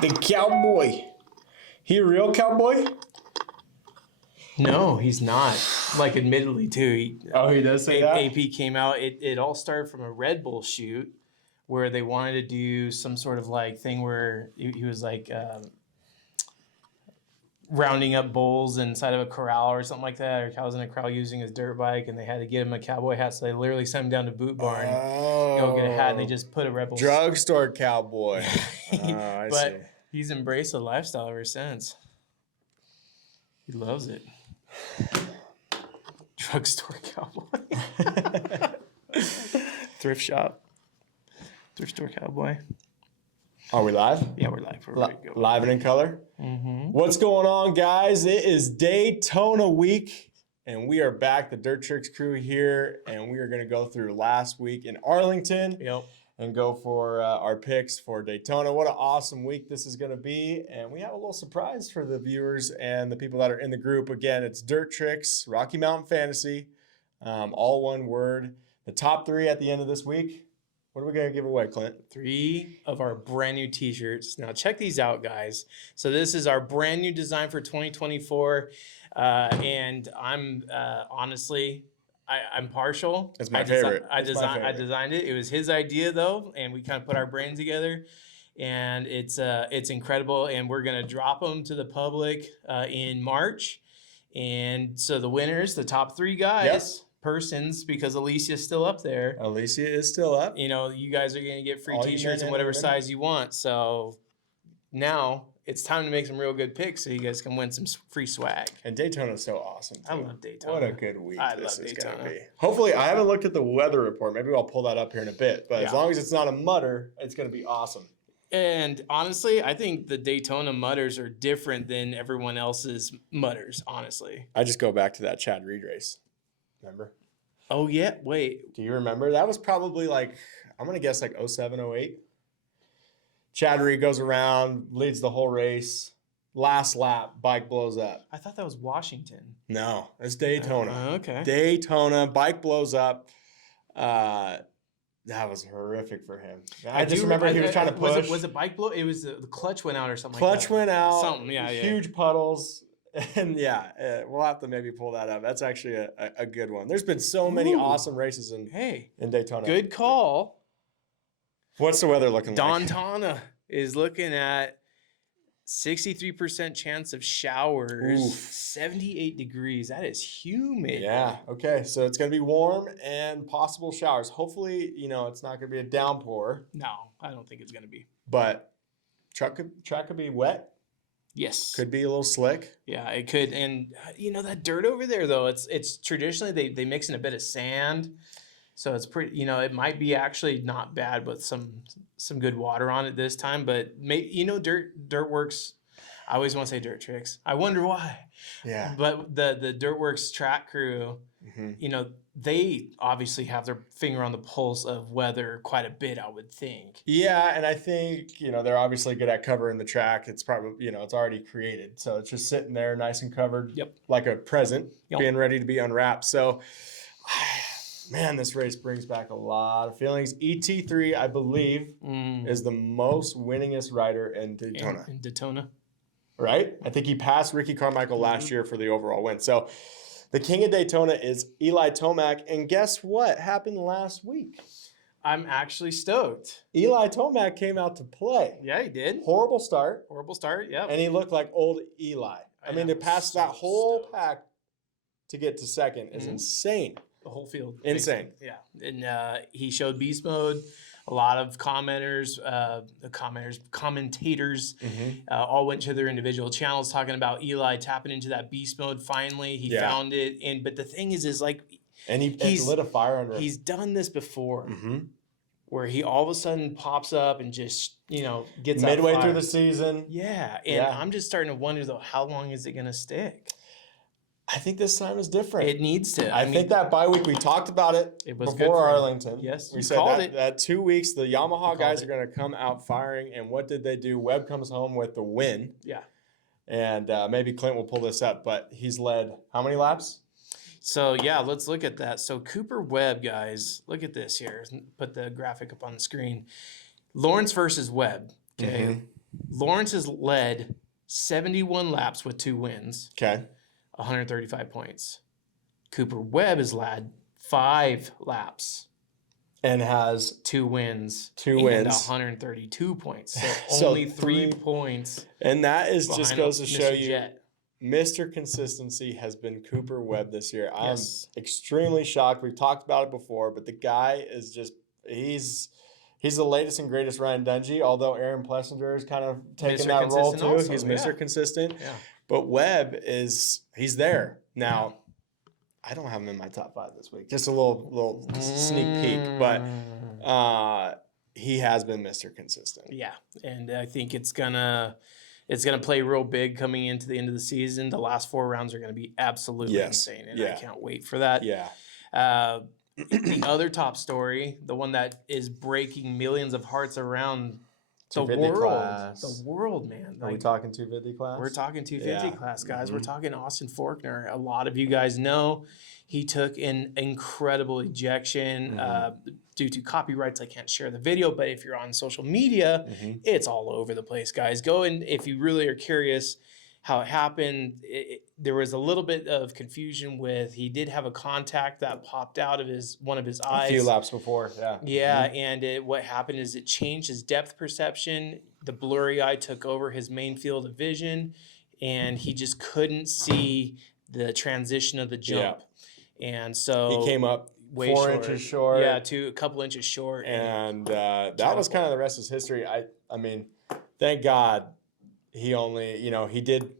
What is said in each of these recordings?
The cowboy. He a real cowboy? No, he's not. Like, admittedly, too. He does say that? AP came out. It all started from a Red Bull shoot where they wanted to do some sort of, like, thing where he was, like, rounding up bulls inside of a corral or something like that, or cows in a corral using his dirt bike, and they had to get him a cowboy hat, so they literally sent him down to Boot Barn, go get a hat, and they just put a Red Bull. Drugstore cowboy. I but see. he's embraced the lifestyle ever since. He loves it. Drugstore cowboy. Thrift shop. Thrift store cowboy. Are we live? Yeah, we're live. Live and in color? Mm-hmm. What's going on, guys? It is Daytona week, and we are back, the Dirt Tricks crew here, and we are going to go through last week in Arlington and go for our picks for Daytona. What an awesome week this is going to be, and we have a little surprise for the viewers and the people that are in the group. Again, it's Dirt Tricks, Rocky Mountain Fantasy, all one word. The top three at the end of this week. What are we going to give away, Clint? 3 of our brand new t-shirts. Now, check these out, guys. So this is our brand new design for 2024. And I'm honestly, I'm partial. It's my favorite. I designed it. It was his idea, though, and we kind of put our brains together. And it's incredible. And we're going to drop them to the public in March. And so the winners, the top 3 guys, persons, because Alicia's still up there. Alicia is still up. You know, you guys are going to get free t-shirts in whatever size you want. So now it's time to make some real good picks so you guys can win some free swag. And Daytona is so awesome, too. I love Daytona. What a good week this is going to be. Daytona. Hopefully, I haven't looked at the weather report. Maybe I'll pull that up here in a bit. But as long as it's not a mutter, it's going to be awesome. And honestly, I think the Daytona mutters are different than everyone else's mutters, honestly. I just go back to that Chad Reed race. Remember? Oh, yeah. Wait. Do you remember? That was probably like, I'm going to guess like 07, 08. Chad Reed goes around, leads the whole race. Last lap, bike blows up. I thought that was Washington. No, it's Daytona. Okay. Daytona, bike blows up. That was horrific for him. I just remember he was trying to push. Was it bike blow? It was the clutch went out or something clutch like that. Clutch went out. Something, yeah. Huge puddles. And we'll have to maybe pull that up. That's actually a good one. There's been so many awesome races in Daytona. Good call. What's the weather looking like? Daytona is looking at 63% chance of showers. Oof. 78 degrees. That is humid. Yeah. Okay. So it's going to be warm and possible showers. Hopefully, it's not going to be a downpour. No, I don't think it's going to be. But track could be wet. Yes. Could be a little slick. Yeah, it could. And, that dirt over there, though, it's traditionally they mix in a bit of sand. So it's pretty, it might be actually not bad with some good water on it this time. But, Dirt Works, I always want to say Dirt Tricks. I wonder why. Yeah. But the Dirt Works track crew, they obviously have their finger on the pulse of weather quite a bit, I would think. Yeah, and I think, they're obviously good at covering the track. It's probably, it's already created. So it's just sitting there nice and covered like a present, being ready to be unwrapped. So, man, this race brings back a lot of feelings. ET3, I believe, is the most winningest rider in Daytona. In Daytona. Right? I think he passed Ricky Carmichael last year for the overall win. So the king of Daytona is Eli Tomac. And guess what happened last week? I'm actually stoked. Eli Tomac came out to play. Yeah, he did. Horrible start. Yeah. And he looked like old Eli. I mean, to pass that whole pack to get to second is insane. The whole field. Insane. Basically. Yeah. And he showed beast mode. A lot of commentators all went to their individual channels talking about Eli tapping into that beast mode. Finally, he found it. But the thing is like, and he's lit a fire under him. He's done this before, where he all of a sudden pops up and just gets midway through the season. Yeah, and I'm just starting to wonder though, how long is it going to stick? I think this time is different. It needs to. I think that bye week, we talked about it, was before Arlington. Yes, we said that 2 weeks, the Yamaha guys are going to come out firing. And what did they do? Webb comes home with the win. Yeah. And maybe Clint will pull this up, but he's led how many laps? So, let's look at that. So, Cooper Webb, guys, look at this here. Put the graphic up on the screen. Lawrence versus Webb, okay? Lawrence has led 71 laps with 2 wins, Okay. 135 points. Cooper Webb has led 5 laps, And has 2 wins, 2 and wins. 132 points. So, So only 3 3 points. And that is just goes to show Mr. you Jet. Mr. Consistency has been Cooper Webb this year. I'm Yes. extremely shocked. We've talked about it before, but the guy is just he's the latest and greatest Ryan Dungey, although Aaron Plessinger is kind of taking Mr. that role Consistent too. also, He's yeah. Mr. Consistent. Yeah. But Webb he's there. Now, I don't have him in my top 5 this week. Just a little sneak peek, but he has been Mr. Consistent. Yeah, and I think it's gonna play real big coming into the end of the season. The last 4 rounds are gonna be absolutely insane, and I can't wait for that. Yeah. The other top story, the one that is breaking millions of hearts around the 250 world, class. the world, man. Are we talking 250 class? We're talking 250 Yeah. class, guys. Mhm. We're talking Austin Forkner. A lot of you guys know he took an incredible ejection due to copyrights. I can't share the video, but if you're on social media, it's all over the place, guys. Go and if you really are curious how it happened, there was a little bit of confusion with he did have a contact that popped out of one of his eyes. A few laps before, yeah. Yeah, and what happened is it changed his depth perception. The blurry eye took over his main field of vision, and he just couldn't see the transition of the jump. And so He came up way 4 inches short. Yeah, a couple inches short. And that was kind of the rest of his history. I mean, thank God he only, he did,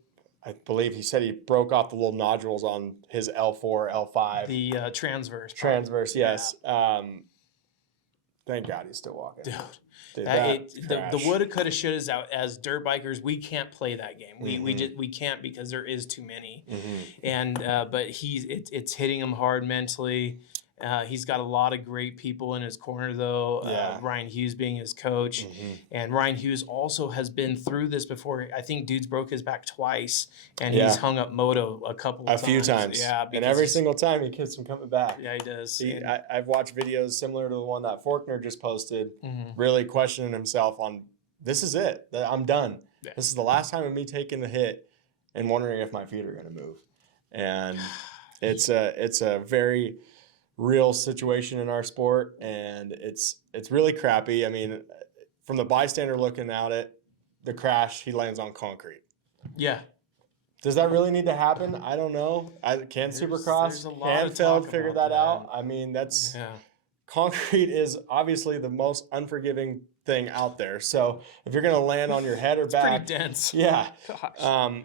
I believe he said he broke off the little nodules on his L4, L5. The transverse. Transverse, yes. Thank God he's still walking. Dude, the woulda, coulda, shouldas out as dirt bikers. We can't play that game. We can't because there is too many. And but it's hitting him hard mentally. He's got a lot of great people in his corner, though. Ryan Hughes being his coach. And Ryan Hughes also has been through this before. I think dude's broke his back twice, and he's hung up moto a few times. Yeah, and every single time he keeps him coming back. Yeah, he does. I've watched videos similar to the one that Forkner just posted, really questioning himself on, this is it. I'm done. Yeah. This is the last time of me taking the hit and wondering if my feet are going to move. And it's a very real situation in our sport, and it's really crappy. I mean, from the bystander looking at it, the crash, he lands on concrete. Yeah. Does that really need to happen? I don't know. Can Supercross, Canfield figure that out? I mean, concrete is obviously the most unforgiving thing out there. So if you're going to land on your head or back, pretty dense. Yeah.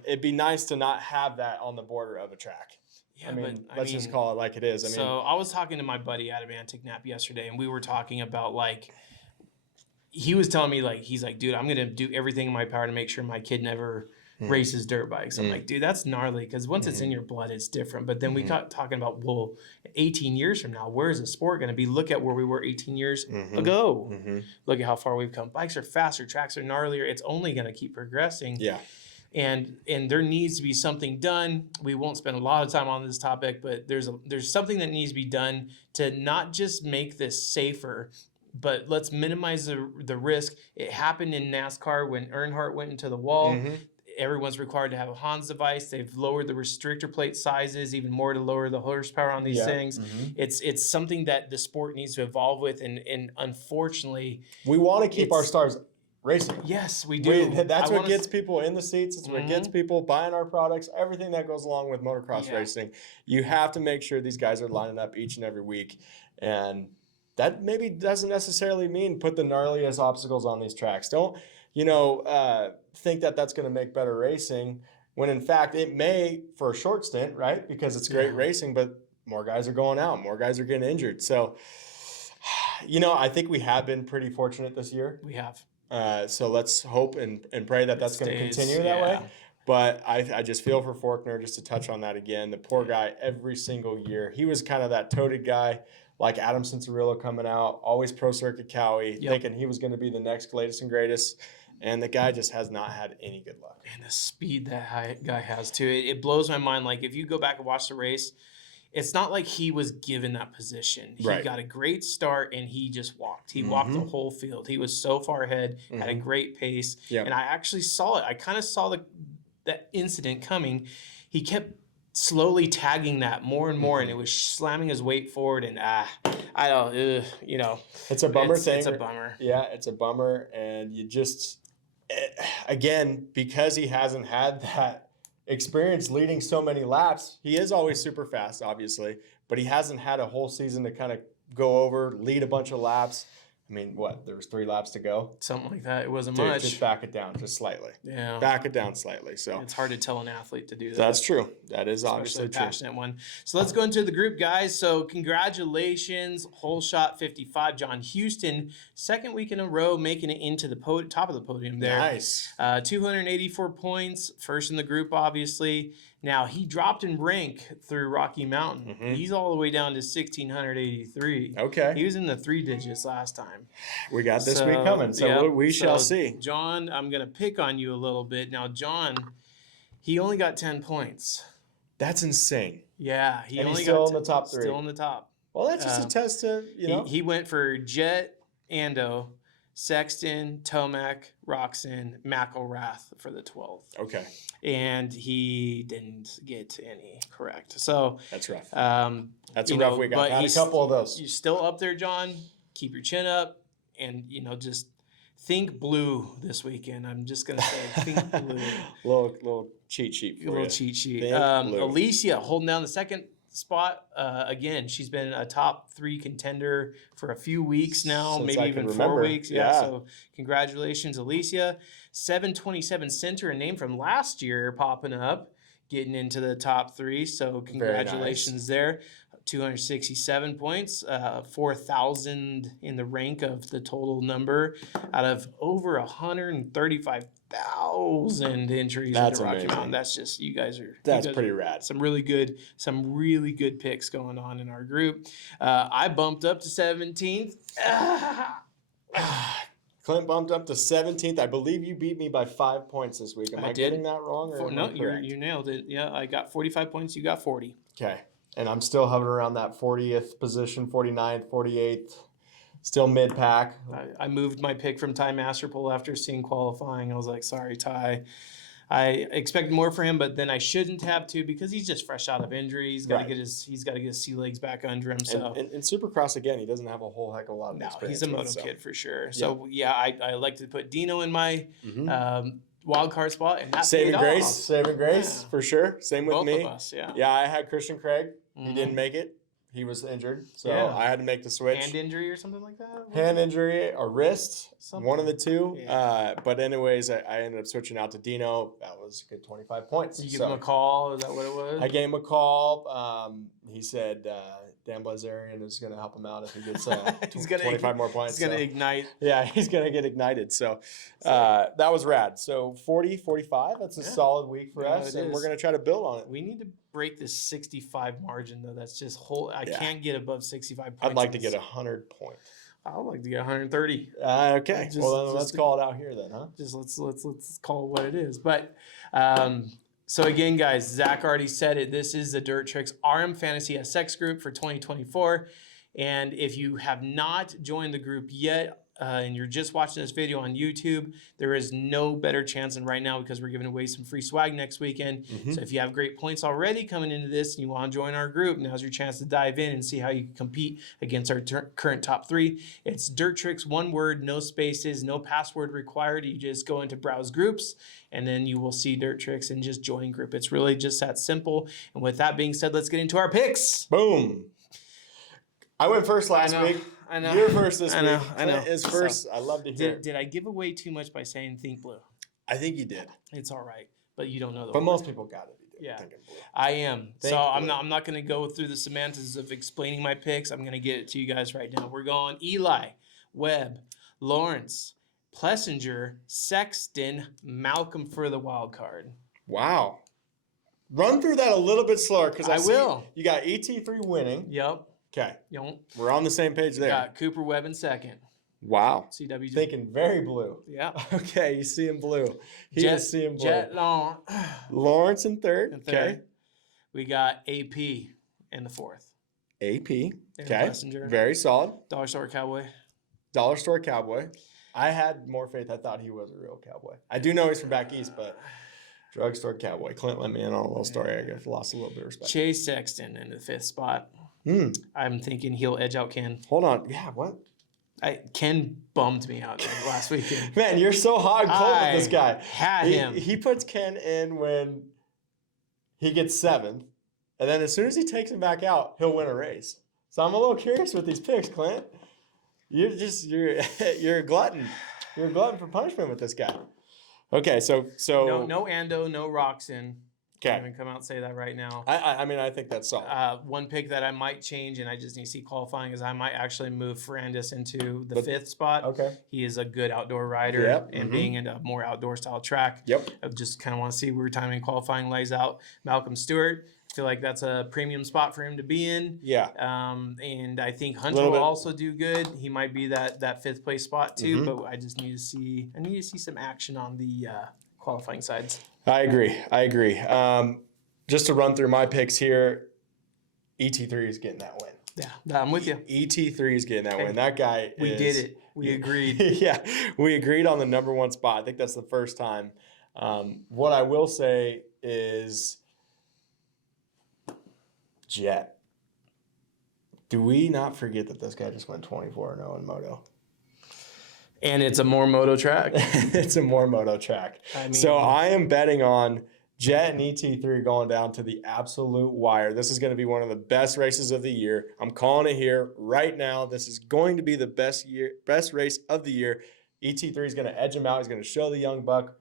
It'd be nice to not have that on the border of a track. Yeah, let's just call it like it is. So I was talking to my buddy Adam Antignap yesterday, and we were talking about he was telling me he's like, dude, I'm gonna do everything in my power to make sure my kid never races dirt bikes. I'm like, dude, that's gnarly because once it's in your blood, it's different. But then we got talking about 18 years from now, where is the sport gonna be? Look at where we were 18 years ago. Look at how far we've come. Bikes are faster, tracks are gnarlier. It's only gonna keep progressing. Yeah. And there needs to be something done. We won't spend a lot of time on this topic, but there's something that needs to be done to not just make this safer, but let's minimize the risk. It happened in NASCAR when Earnhardt went into the wall. Everyone's required to have a Hans device. They've lowered the restrictor plate sizes even more to lower the horsepower on these things. It's something that the sport needs to evolve with, and unfortunately, we want to keep our stars racing. Yes, we do. That's what gets people in the seats. It's what gets people buying our products, everything that goes along with motocross racing. You have to make sure these guys are lining up each and every week. And that maybe doesn't necessarily mean put the gnarliest obstacles on these tracks. Don't, think that that's going to make better racing, when in fact it may for a short stint, right? Because it's great racing, but more guys are going out, more guys are getting injured. So, I think we have been pretty fortunate this year. We have. So let's hope and pray that that's going to continue that way. But I just feel for Forkner, just to touch on that again. The poor guy, every single year, he was kind of that toted guy, like Adam Cincerillo coming out, always pro circuit Cowie, thinking he was going to be the next latest and greatest. And the guy just has not had any good luck. And the speed that guy has too, it blows my mind. Like if you go back and watch the race, it's not like he was given that position. He Right. got a great start and he just walked. He walked the whole field. He was so far ahead, had a great pace. Yep. And I actually saw it. I kind of saw that incident coming. He kept slowly tagging that more and more, and it was slamming his weight forward. And I don't, you know, it's a bummer thing. It's a bummer. Yeah, it's a bummer, and you just again, because he hasn't had that experience leading so many laps. He is always super fast, obviously, but he hasn't had a whole season to kind of go over, lead a bunch of laps. I mean, what? There was 3 laps to go. Something like that. It wasn't Dude, much. just back it down, just slightly. Yeah. Back it down slightly. So it's hard to tell an athlete to do that. That's true. That is Especially obviously a true. passionate one. So let's go into the group, guys. So congratulations, Whole Shot 55, John Houston, second week in a row making it into the top of the podium there. Nice. 284 points, first in the group, obviously. Now, he dropped in rank through Rocky Mountain. He's all the way down to 1,683. Okay. He was in the 3 digits last time. We got this week coming, so we shall see. John, I'm going to pick on you a little bit. Now, John, he only got 10 points. That's insane. Yeah. He and only he's still got in the top 3. Still in the top. Well, that's just a test to, you know. He went for Jet, Ando, Sexton, Tomac, Roxon, McElrath for the 12th. Okay. And he didn't get any correct. So that's rough. That's a rough week. I had a couple of those. You're still up there, John. Keep your chin up and, just think blue this weekend. I'm just going to say think blue. little cheat sheet for you. A little cheat sheet. Think blue. Alicia holding down the second spot. Again, she's been a top 3 contender for a few weeks now, Since maybe I even can 4 remember. weeks. Yeah. So congratulations, Alicia. 727 Center, a name from last year, popping up, getting into the top 3. So congratulations there. 267 points, 4,000 in the rank of the total number out of over 135,000 entries That's in Rocky amazing. Mountain. That's just That's pretty rad. Some really good picks going on in our group. I bumped up to 17th. Clint bumped up to 17th. I believe you beat me by 5 points this week. Am I getting that wrong? Or No, you nailed it. Yeah, I got 45 points. You got 40. Okay. And I'm still hovering around that 40th position, 49th, 48th. Still mid-pack. I moved my pick from Ty Masterpool after seeing qualifying. I was like, sorry, Ty. I expected more for him, but then I shouldn't have to because he's just fresh out of injury. He's got to get his sea legs back under him. So and Supercross again, he doesn't have a whole heck of a lot of experience. He's a moto kid for sure. So I like to put Dino in my wild card spot, and that saving grace for sure. Same with both me. Of us, yeah, I had Christian Craig. He didn't make it. He was injured, so I had to make the switch. Hand injury or something like that? Hand injury or wrist, one of the two. Yeah. But anyways, I ended up switching out to Dino. That was a good 25 points. You give him a call? Is that what it was? I gave him a call. He said Dan Blazarian is going to help him out if he gets 25 more points. He's going to ignite. Yeah, he's going to get ignited. So that was rad. So 40, 45, that's a solid week for us, and we're going to try to build on it. We need to break this 65 margin, though. That's just I can't get above 65 points. I'd like to get 100 points. I would like to get 130. Okay. Well, then let's call it out here then, huh? Just let's call it what it is. But so again, guys, Zach already said it. This is the Dirt Tricks RM Fantasy SX group for 2024. And if you have not joined the group yet, and you're just watching this video on YouTube, there is no better chance than right now because we're giving away some free swag next weekend. So if you have great points already coming into this and you want to join our group, now's your chance to dive in and see how you can compete against our current top 3. It's Dirt Tricks, one word, no spaces, no password required. You just go into browse groups and then you will see Dirt Tricks and just join group. It's really just that simple. And with that being said, let's get into our picks. Boom. I went first last week. I know. You're first this week. I know. Is first. I love to hear it. Did I give away too much by saying think blue? I think you did. It's all right, but you don't know the But word. most people got it. Yeah, thinking blue. I am. Think I'm blue. not going to go through the semantics of explaining my picks. I'm going to get it to you guys right now. We're going Eli, Webb, Lawrence, Plessinger, Sexton, Malcolm for the wild card. Wow. Run through that a little bit slower because I will. You got ET3 winning. Yep. Okay. Yep. We're on the same page there. Got Cooper Webb in second. Wow. CWG. Thinking very blue. Yeah. Okay, you see him blue. He is seeing blue. Jet Long. Lawrence in third. In third. Okay. We got AP and the 4th. AP. Aaron Okay. Plessinger. Very solid. Dollar Store Cowboy. Dollar Store Cowboy. I had more faith. I thought he was a real cowboy. I do know he's from back east, but drugstore cowboy. Clint let me in on a little story. I lost a little bit of respect. Chase Sexton in the 5th spot. I'm thinking he'll edge out Ken. Hold on. Yeah, what? Ken bummed me out last weekend. Man, you're so hot and cold with this guy. Had him. He puts Ken in when he gets 7th, and then as soon as he takes him back out, he'll win a race. So I'm a little curious with these picks, Clint. You're a glutton. You're a glutton for punishment with this guy. Okay, so no Ando, no Roxon. Okay. Can't even come out and say that right now. I mean, I think that's solid. One pick that I might change, and I just need to see qualifying, is I might actually move Ferrandis into the 5th spot. Okay. He is a good outdoor rider, and being in a more outdoor style track. Yep. I just kind of want to see where timing qualifying lays out. Malcolm Stewart, I feel like that's a premium spot for him to be in. Yeah. And I think Hunter will also do good. He might be that 5th place spot too, but I just need to see. I need to see some action on the qualifying sides. I agree. Just to run through my picks here, ET3 is getting that win. Yeah, I'm with you. ET3 is getting that win. That guy We did it. We agreed. Yeah, we agreed on the number 1 spot. I think that's the first time. What I will say is Jet. Do we not forget that this guy just went 24-0 in moto? And it's a more moto track. It's a more moto track. I mean, so I am betting on Jet and ET3 going down to the absolute wire. This is going to be one of the best races of the year. I'm calling it here right now. This is going to be the best race of the year. ET3 is going to edge him out. He's going to show the young buck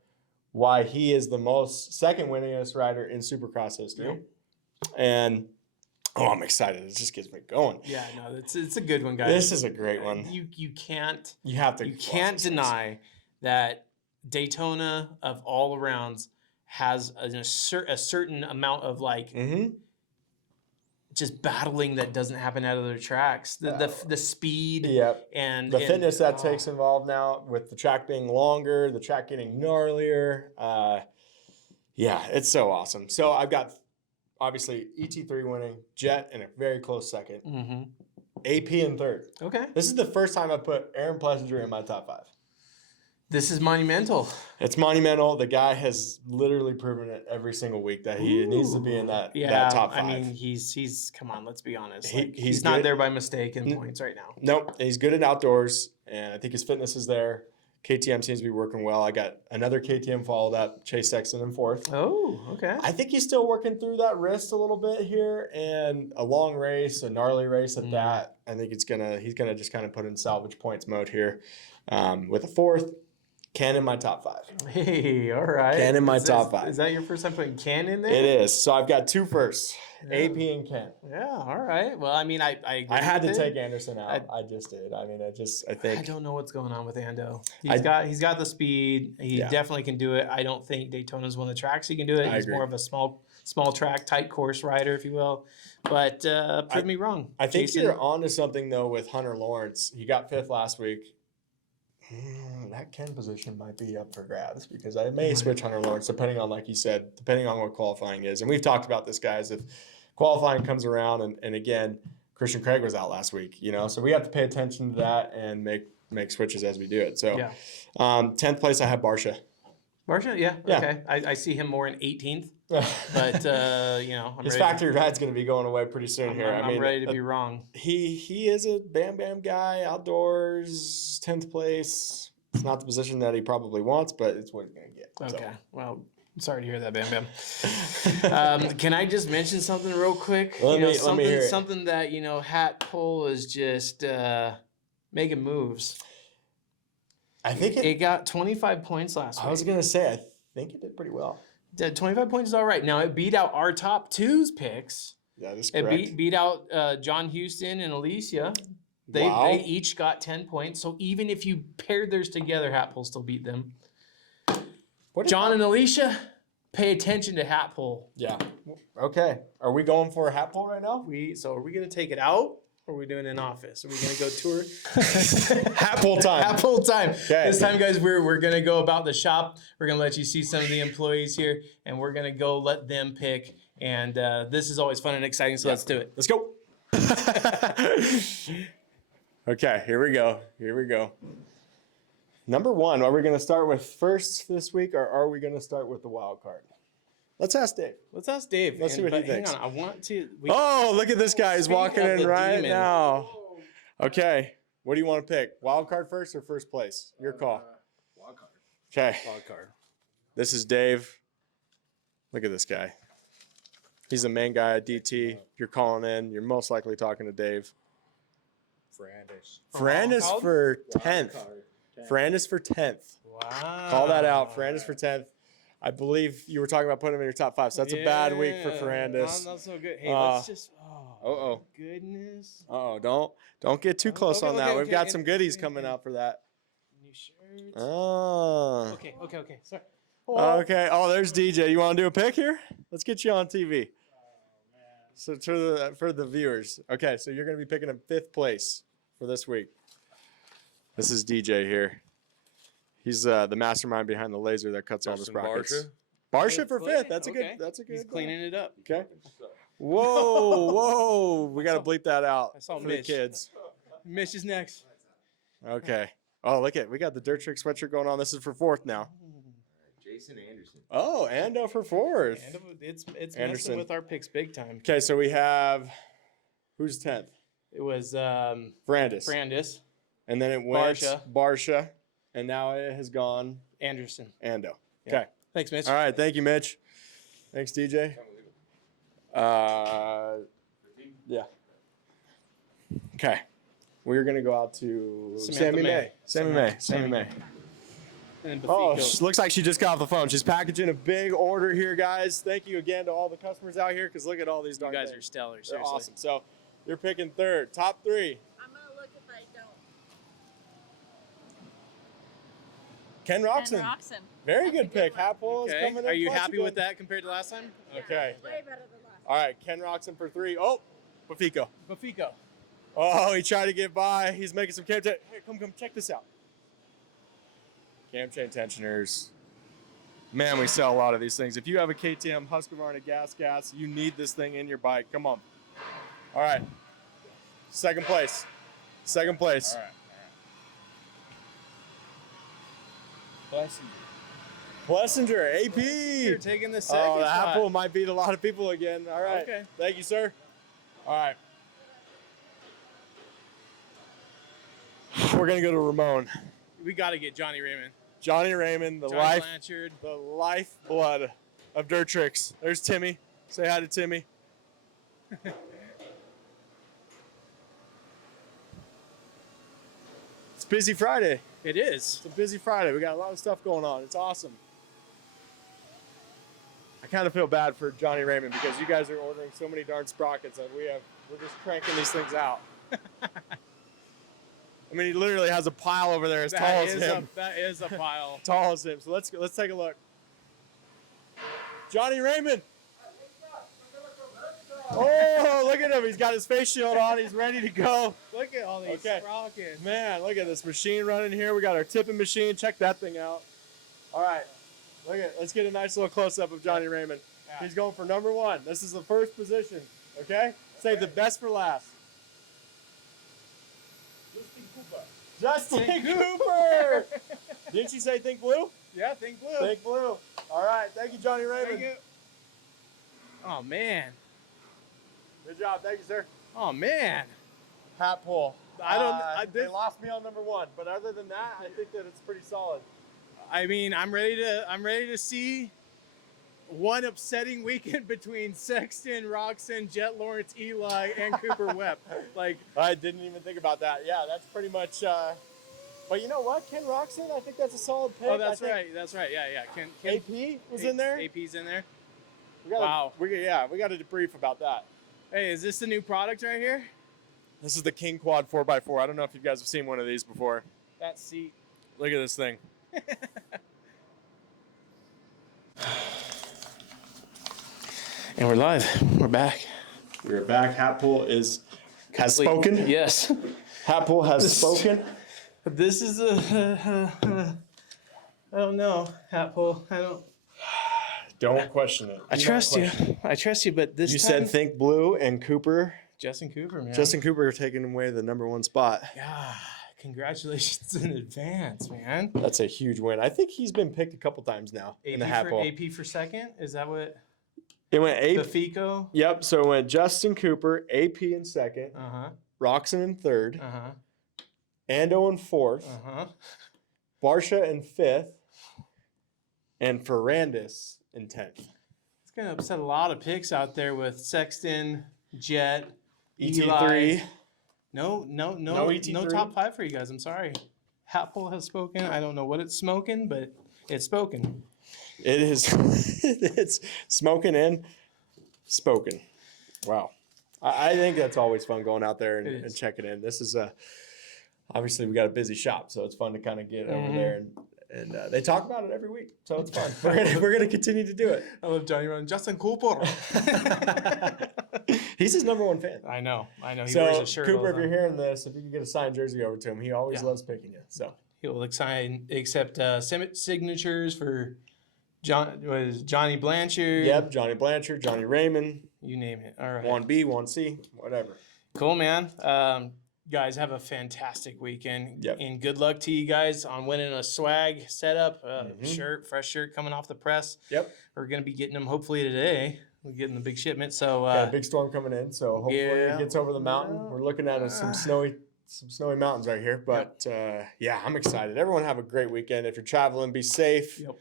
why he is the second winningest rider in Supercross history. Yep. And I'm excited. It just gets me going. Yeah, no, it's a good one, guys. This is a great one. You can't deny that Daytona of all arounds has a certain amount of just battling that doesn't happen at other tracks. The speed and the fitness that takes involved now with the track being longer, the track getting gnarlier. It's so awesome. So I've got obviously ET3 winning, Jet in a very close second, AP in 3rd. Okay. This is the first time I put Aaron Plessinger in my top 5. This is monumental. It's monumental. The guy has literally proven it every single week that he needs to be in that top 5. I mean, he's come on, let's be honest. He's not there by mistake in points right now. Nope. He's good at outdoors, and I think his fitness is there. KTM seems to be working well. I got another KTM followed up, Chase Sexton in 4th. Oh, okay. I think he's still working through that wrist a little bit here, and a long race, a gnarly race at that. I think he's gonna just kind of put in salvage points mode here with a 4th. Ken in my top 5. Hey, all right. Ken in my top 5. Is that your first time putting Ken in there? It is. So I've got 2 firsts, AP and Ken. Yeah, all right. Well, I mean, I agree. I had to take Anderson out. I just did. I mean, I think. I don't know what's going on with Ando. He's got the speed. He definitely can do it. I don't think Daytona's one of the tracks he can do it. He's more of a small track, tight course rider, if you will. But prove me wrong. I think you're onto something, though, with Hunter Lawrence. He got 5th last week. That Ken position might be up for grabs because I may switch Hunter Lawrence depending on, like you said, depending on what qualifying is. And we've talked about this, guys. If qualifying comes around, and again, Christian Craig was out last week, so we have to pay attention to that and make switches as we do it. So, 10th place, I have Barsha. Barsha, yeah. Okay. I see him more in 18th. But his factory ride's going to be going away pretty soon here. I'm ready to be wrong. He is a bam guy, outdoors, 10th place. It's not the position that he probably wants, but it's what he's going to get. Okay. So. Well, I'm sorry to hear that, Bam. Can I just mention something real quick? Let me hear it. Something that Hat Pull is just making moves. I think it got 25 points last week. I was going to say, I think it did pretty well. 25 points is all right. Now, it beat out our top 2's picks. That is correct. It beat out John Houston and Alicia. They each got 10 points. So even if you paired theirs together, Hat Pull still beat them. John and Alicia, pay attention to Hat Pull. Yeah. Okay. Are we going for a Hat Pull right now? So are we going to take it out? Or are we doing it in office? Are we going to go tour? Hat Pull time. Hat Pull time. Okay. This time, guys, we're going to go about the shop. We're going to let you see some of the employees here, and we're going to go let them pick And this is always fun and exciting, so let's do it. Let's go. Okay, here we go. Here we go. Number one, are we going to start with first this week, or are we going to start with the wild card? Let's ask Dave. Let's ask Dave. Let's see what he thinks. Hang on, I want to. Oh, look at this guy. He's Speaking walking of in the right demon. now. Okay, what do you want to pick? Wild card first or first place? Your call. Wild card. Okay, Wild card. this is Dave. Look at this guy. He's the main guy at DT. You're calling in. You're most likely talking to Dave. Ferrandis Wild for Wild 10th. card. Ferrandis for 10th. Wow. Call that out. Ferrandis for 10th. I believe you were talking about putting him in your top 5, so that's a bad week for Ferrandis. Not so good. Hey, let's just. Uh-oh. Goodness. Don't get too close on that. okay, We've got okay, some goodies okay, coming okay. out for that. New shirts. Oh. Okay. Sorry. Okay. Oh, there's DJ. You want to do a pick here? Let's get you on TV. So for the viewers. Okay, so you're going to be picking up 5th place for this week. This is DJ here. He's the mastermind behind the laser that cuts all the sprockets. Barsha for 5th. That's a good. That's a good. He's cleaning it up. Okay. Whoa. We got to bleep that out I saw for the Mitch. kids. Mitch is next. Okay. Oh, look at we got the Dirt Trick sweatshirt going on. This is for 4th now. Jason Anderson. Oh, Ando for 4th. And it's Anderson. messing with our picks big time. Okay, so we have who's 10th? It was Ferrandis. And then it went Barsha. And now it has gone Anderson. Ando. Yeah. Okay. Thanks, Mitch. All right. Thank you, Mitch. Thanks, DJ. Yeah. Okay. We're going to go out to Sammy May. Sammy May. And Oh, Bafiko. looks like she just got off the phone. She's packaging a big order here, guys. Thank you again to all the customers out here, because look at all these You darn guys things. are stellar. They're Seriously. awesome. So you're picking 3rd. Top 3. I'm gonna look if I don't. Ken Roxon. And Roxon. Very That's a good pick. one. Happle is Okay. coming in. Are you clutch happy again. with that compared to last time? Yeah, Okay. Way better than last. All right. Ken Roxon for 3. Oh, Bafiko. Bafiko. Oh, he tried to get by. He's making some cam chain. Here, come, check this out. Cam chain tensioners. Man, we sell a lot of these things. If you have a KTM Husqvarna gas, you need this thing in your bike. Come on. All right. Second place. All right. Plessinger, AP. You're taking the second Oh, the spot. Apple might beat a lot of people again. All right. Okay. Thank you, sir. All right. We're going to go to Ramon. We got to get Johnny Raymond. Johnny Raymond, the Johnny Blanchard. lifeblood of Dirt Tricks. There's Timmy. Say hi to Timmy. It's busy Friday. It is. It's a busy Friday. We got a lot of stuff going on. It's awesome. I kind of feel bad for Johnny Raymond, because you guys are ordering so many darn sprockets that we're just cranking these things out. I mean, he literally has a pile over there as tall as him. That is a pile. Tall as him. So let's take a look. Johnny Raymond. Oh, look at him. He's got his face shield on. He's ready to go. Look at all these sprockets. Man, look at this machine running here. We got our tipping machine. Check that thing out. All right. Let's get a nice little close-up of Johnny Raymond. Yeah. He's going for number 1. This is the first position. Okay? Save the best for last. Justin Cooper. Didn't you say think blue? Yeah, think blue. Think blue. All right. Thank you, Johnny Raymond. Thank you. Oh, man. Good job. Thank you, sir. Oh, man. Hat pull. They this- lost me on number 1, but other than that, I think that it's pretty solid. I mean, I'm ready to see one upsetting weekend between Sexton, Roxon, Jet Lawrence, Eli, and Cooper Webb. Like, I didn't even think about that. Yeah, that's pretty much. But you know what, Ken Roxon, I think that's a solid pick. oh, that's right. Yeah. Ken AP was in there. AP's in there. Wow. We got to debrief about that. Hey, is this the new product right here? This is the King Quad 4x4. I don't know if you guys have seen one of these before. That seat. Look at this thing. And we're live. We're back. We're back. Hat pull has spoken. Yes. Hat pull has spoken. This is a. I don't know. Hat pull. I don't. Don't question it. I Do not trust you. question it. I trust you, but this You time, said think blue and Cooper. Justin Cooper, man. Justin Cooper taking away the #1 spot. Yeah, congratulations in advance, man. That's a huge win. I think he's been picked a couple times now in the hat ball. AP for second? Is that what? It went The AP. FICO? Yep. So it went Justin Cooper, AP in second, Uh-huh. Roxon in third, Uh-huh. Ando in fourth, Uh-huh. Barsha in fifth, and Ferrandis in 10th. It's going to upset a lot of picks out there with Sexton, Jet, ET3. Eli. No ET3. top 5 for you guys. I'm sorry. Hatpole has spoken. I don't know what it's smoking, but it's spoken. It is. It's smoking and spoken. Wow. I think that's always fun going out there It and is. checking in. This is obviously we got a busy shop, so it's fun to kind of get over there and they talk about it every week, so it's fun. We're gonna continue to do it. I love Johnny Run. Justin Cooper. He's his #1 fan. I know. He wears So a shirt. all Cooper, the if you're time. hearing this, if you can get a signed jersey over to him, he always Yeah. loves picking you. So He'll accept signatures for Johnny Blanchard. yep, Johnny Blanchard, Johnny Raymond, You name it. All right. 1B, 1C, whatever. Cool, man. Guys, have a fantastic weekend. Yep. And good luck to you guys on winning a swag setup, Mhm. fresh shirt coming off the press. Yep. We're going to be getting them hopefully today. We're getting the big shipment. So, Got a big storm coming in, so hopefully yeah. it gets over the mountain. Well, We're looking at some snowy mountains right here, but yeah, I'm excited. Everyone have a great weekend. If you're traveling, be safe. Yep.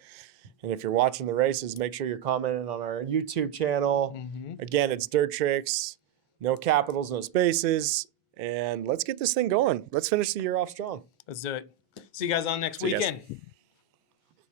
And if you're watching the races, make sure you're commenting on our YouTube channel. Mhm. Again, it's Dirt Tricks, no capitals, no spaces, and let's get this thing going. Let's finish the year off strong. Let's do it. See you guys on next See you guys. weekend.